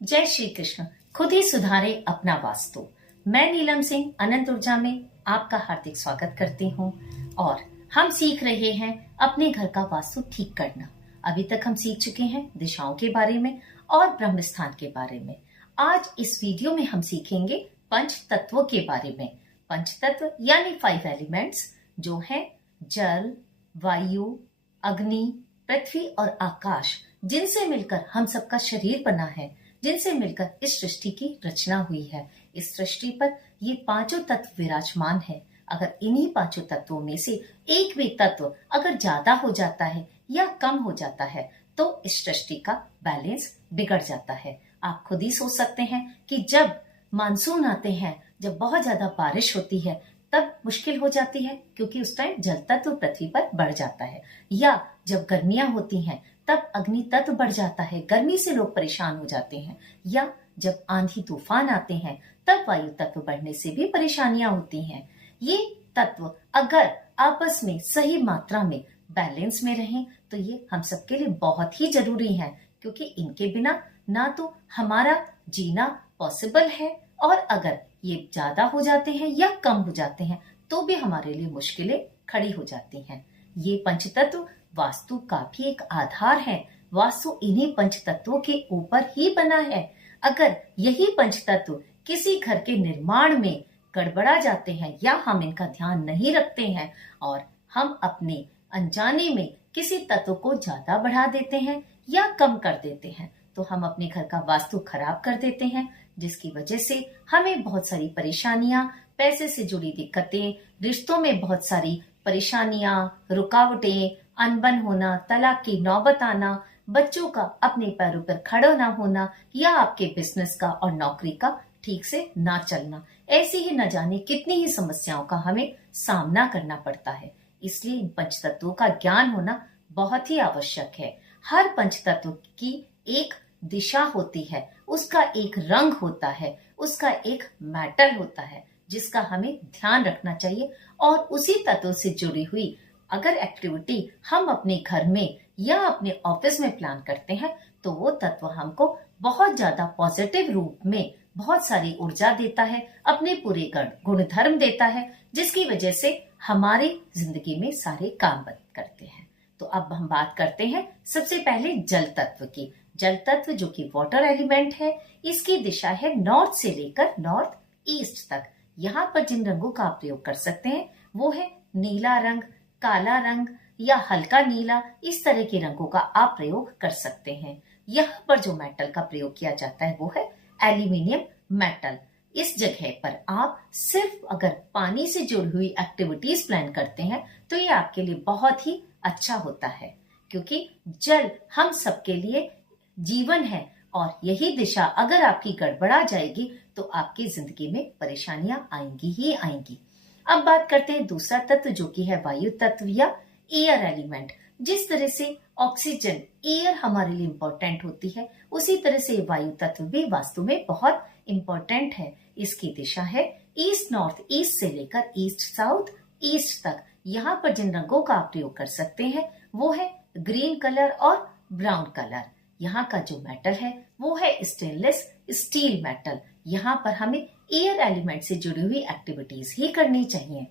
जय श्री कृष्ण। खुद ही सुधारे अपना वास्तु। मैं नीलम सिंह अनंत ऊर्जा में आपका हार्दिक स्वागत करती हूँ और हम सीख रहे हैं अपने घर का वास्तु ठीक करना। अभी तक हम सीख चुके हैं दिशाओं के बारे में और ब्रह्म स्थान के बारे में। आज इस वीडियो में हम सीखेंगे पंच तत्वों के बारे में। पंच तत्व यानी 5 एलिमेंट्स जो है जल, वायु, अग्नि, पृथ्वी और आकाश, जिनसे मिलकर हम सबका शरीर बना है, जिनसे मिलकर इस सृष्टि की रचना हुई है। इस सृष्टि पर ये पांचों तत्व विराजमान है। अगर इन्हीं पांचों तत्वों में से एक भी तत्व अगर ज्यादा हो जाता है या कम हो जाता है तो इस सृष्टि का बैलेंस बिगड़ जाता है। आप खुद ही सोच सकते हैं कि जब मानसून आते हैं, जब बहुत ज्यादा बारिश होती है, तब मुश्किल हो जाती है क्योंकि उस टाइम जल तत्व पृथ्वी पर बढ़ जाता है। या जब गर्मियां होती हैं तब अग्नि तत्व बढ़ जाता है, गर्मी से लोग परेशान हो जाते हैं। या जब आंधी तूफान आते हैं तब वायु तत्व बढ़ने से भी परेशानियां होती हैं। ये तत्व अगर आपस में सही मात्रा में बैलेंस में रहें तो ये हम सबके लिए बहुत ही जरूरी है, क्योंकि इनके बिना ना तो हमारा जीना पॉसिबल है और अगर ये ज्यादा हो जाते हैं या कम हो जाते हैं तो भी हमारे लिए मुश्किलें खड़ी हो जाती हैं। ये पंचतत्व वास्तु का भी एक आधार है। वास्तु इन्हीं पंच तत्वों के ऊपर ही बना है। अगर यही पंच तत्व किसी घर के निर्माण में गड़बड़ा जाते हैं या हम इनका ध्यान नहीं रखते हैं और हम अपने अनजाने में किसी तत्व को ज्यादा बढ़ा देते हैं या कम कर देते हैं तो हम अपने घर का वास्तु खराब कर देते हैं, जिसकी वजह से हमें बहुत सारी परेशानियां, पैसे से जुड़ी दिक्कतें, रिश्तों में बहुत सारी परेशानियां, रुकावटें, अनबन होना, तलाक की नौबत आना, बच्चों का अपने पैरों पर खड़ा ना होना या आपके बिजनेस का और नौकरी का ठीक से ना चलना, ऐसी ही न जाने कितनी ही समस्याओं का हमें सामना करना पड़ता है। इसलिए इन पंच तत्वों का ज्ञान होना बहुत ही आवश्यक है। हर पंच तत्व की एक दिशा होती है, उसका एक रंग होता है, उसका एक मेटल होता है जिसका हमें ध्यान रखना चाहिए। और उसी तत्व से जुड़ी हुई अगर एक्टिविटी हम अपने घर में या अपने ऑफिस में प्लान करते हैं तो वो तत्व हमको बहुत ज्यादा पॉजिटिव रूप में बहुत सारी ऊर्जा देता है, अपने पूरे गुणधर्म देता है, जिसकी वजह से हमारी जिंदगी में सारे काम करते हैं। तो अब हम बात करते हैं सबसे पहले जल तत्व की। जल तत्व जो कि वाटर एलिमेंट है, इसकी दिशा है नॉर्थ से लेकर नॉर्थ ईस्ट तक। यहाँ पर जिन रंगों का आप प्रयोग कर सकते हैं वो है नीला रंग, काला रंग या हल्का नीला। इस तरह के रंगों का आप प्रयोग कर सकते हैं। यहाँ पर जो मेटल का प्रयोग किया जाता है वो है एल्यूमिनियम मेटल। इस जगह पर आप सिर्फ अगर पानी से जुड़ी हुई एक्टिविटीज प्लान करते हैं तो ये आपके लिए बहुत ही अच्छा होता है, क्योंकि जल हम सबके लिए जीवन है और यही दिशा अगर आपकी गड़बड़ा जाएगी तो आपकी जिंदगी में परेशानियां आएंगी ही आएंगी। अब बात करते हैं दूसरा तत्व जो कि है वायु तत्व या एयर एलिमेंट। जिस तरह से ऑक्सीजन, एयर हमारे लिए इम्पोर्टेंट होती है, उसी तरह से वायु तत्व भी वास्तु में बहुत इम्पोर्टेंट है। इसकी दिशा है ईस्ट नॉर्थ, ईस्ट से लेकर ईस्ट साउथ ईस्ट तक। यहाँ पर जिन रंगों का आप प्रयोग कर सकते हैं वो है ग्रीन कलर और ब्राउन कलर। यहाँ का जो मेटल है वो है स्टेनलेस स्टील मेटल। यहाँ पर हमें एयर एलिमेंट से जुड़ी हुई एक्टिविटीज ही करनी चाहिए।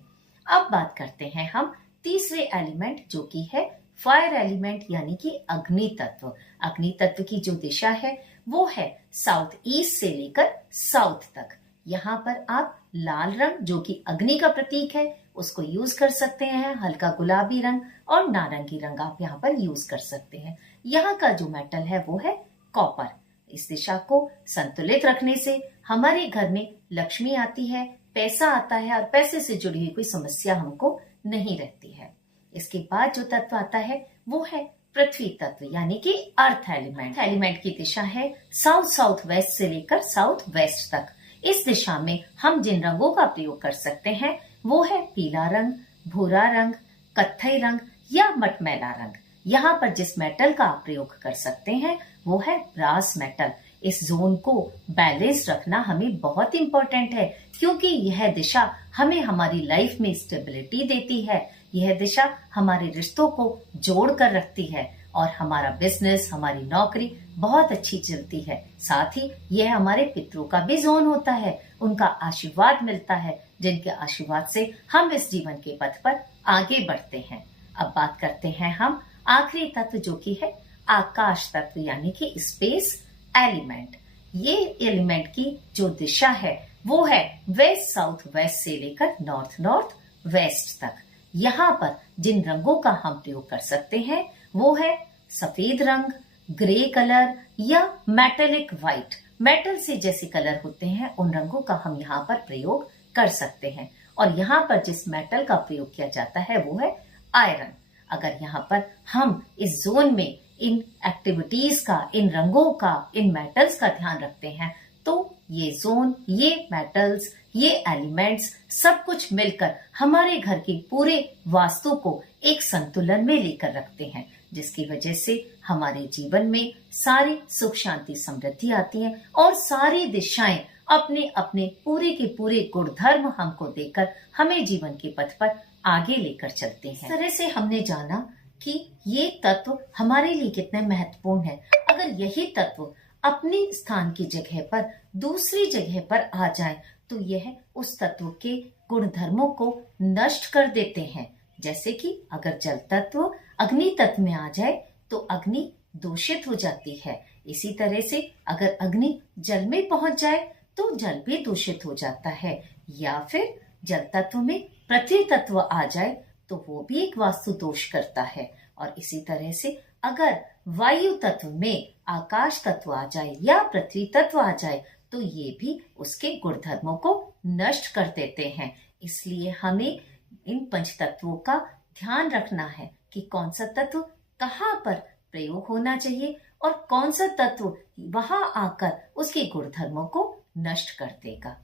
अब बात करते हैं हम तीसरे एलिमेंट जो कि है फायर एलिमेंट यानी कि अग्नि तत्व। अग्नि तत्व की जो दिशा है वो है साउथ ईस्ट से लेकर साउथ तक। यहाँ पर आप लाल रंग जो कि अग्नि का प्रतीक है उसको यूज कर सकते हैं। हल्का गुलाबी रंग और नारंगी रंग आप यहाँ पर यूज कर सकते हैं। यहाँ का जो मेटल है वो है कॉपर। इस दिशा को संतुलित रखने से हमारे घर में लक्ष्मी आती है, पैसा आता है और पैसे से जुड़ी हुई कोई समस्या हमको नहीं रहती है। इसके बाद जो तत्व आता है वो है पृथ्वी तत्व यानी कि अर्थ एलिमेंट। एलिमेंट की दिशा है साउथ साउथ वेस्ट से लेकर साउथ वेस्ट तक। इस दिशा में हम जिन रंगों का प्रयोग कर सकते हैं वो है पीला रंग, भूरा रंग, कत्थई रंग या मटमैला रंग। यहाँ पर जिस मेटल का आप प्रयोग कर सकते हैं वो है ब्रास मेटल। इस जोन को बैलेंस रखना हमें बहुत इम्पोर्टेंट है, क्योंकि यह दिशा हमें हमारी लाइफ में स्टेबिलिटी देती है। यह दिशा हमारे रिश्तों को जोड़ कर रखती है और हमारा बिजनेस, हमारी नौकरी बहुत अच्छी चलती है। साथ ही यह हमारे पितरों का भी जोन होता है, उनका आशीर्वाद मिलता है, जिनके आशीर्वाद से हम इस जीवन के पथ पर आगे बढ़ते हैं। अब बात करते हैं हम आखिरी तत्व जो कि है आकाश तत्व यानी कि स्पेस एलिमेंट। ये एलिमेंट की जो दिशा है वो है वेस्ट साउथ वेस्ट से लेकर नॉर्थ नॉर्थ वेस्ट तक। यहाँ पर जिन रंगों का हम प्रयोग कर सकते हैं वो है सफेद रंग, ग्रे कलर या मेटेलिक व्हाइट। मेटल से जैसे कलर होते हैं उन रंगों का हम यहाँ पर प्रयोग कर सकते हैं। और यहाँ पर जिस मेटल का प्रयोग किया जाता है वो है आयरन। अगर यहाँ पर हम इस जोन में इन एक्टिविटीज का, इन रंगों का, इन मेटल्स का ध्यान रखते हैं तो ये जोन, ये मेटल्स, ये एलिमेंट्स सब कुछ मिलकर हमारे घर के पूरे वास्तु को एक संतुलन में लेकर रखते हैं, जिसकी वजह से हमारे जीवन में सारी सुख शांति समृद्धि आती है और सारी दिशाएं अपने अपने पूरे के पूरे गुणधर्म हमको देकर हमें जीवन के पथ पर आगे लेकर चलते हैं। इस तरह से हमने जाना कि ये तत्व हमारे लिए कितने महत्वपूर्ण है। अगर यही तत्व अपने स्थान की जगह पर दूसरी जगह पर आ जाए तो यह उस तत्व के गुणधर्मों को नष्ट कर देते हैं। जैसे कि अगर जल तत्व अग्नि तत्व में आ जाए तो अग्नि दूषित हो जाती है। इसी तरह से अगर अग्नि जल में पहुंच जाए तो जल भी दूषित हो जाता है। या फिर जल तत्व में पृथ्वी तत्व आ जाए तो वो भी एक वास्तु दोष करता है। और इसी तरह से अगर वायु तत्व में आकाश तत्व आ जाए या पृथ्वी तत्व आ जाए तो ये भी उसके गुणधर्मों को नष्ट कर देते हैं। इसलिए हमें इन पंच तत्वों का ध्यान रखना है कि कौन सा तत्व कहाँ पर प्रयोग होना चाहिए और कौन सा तत्व वहां आकर उसके गुणधर्मों को नष्ट कर देगा।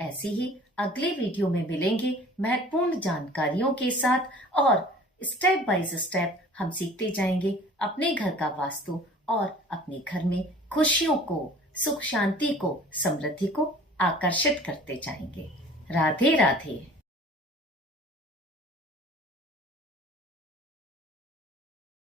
ऐसे ही अगले वीडियो में मिलेंगे महत्वपूर्ण जानकारियों के साथ और स्टेप बाय स्टेप हम सीखते जाएंगे अपने घर का वास्तु और अपने घर में खुशियों को, सुख शांति को, समृद्धि को आकर्षित करते जाएंगे। राधे राधे।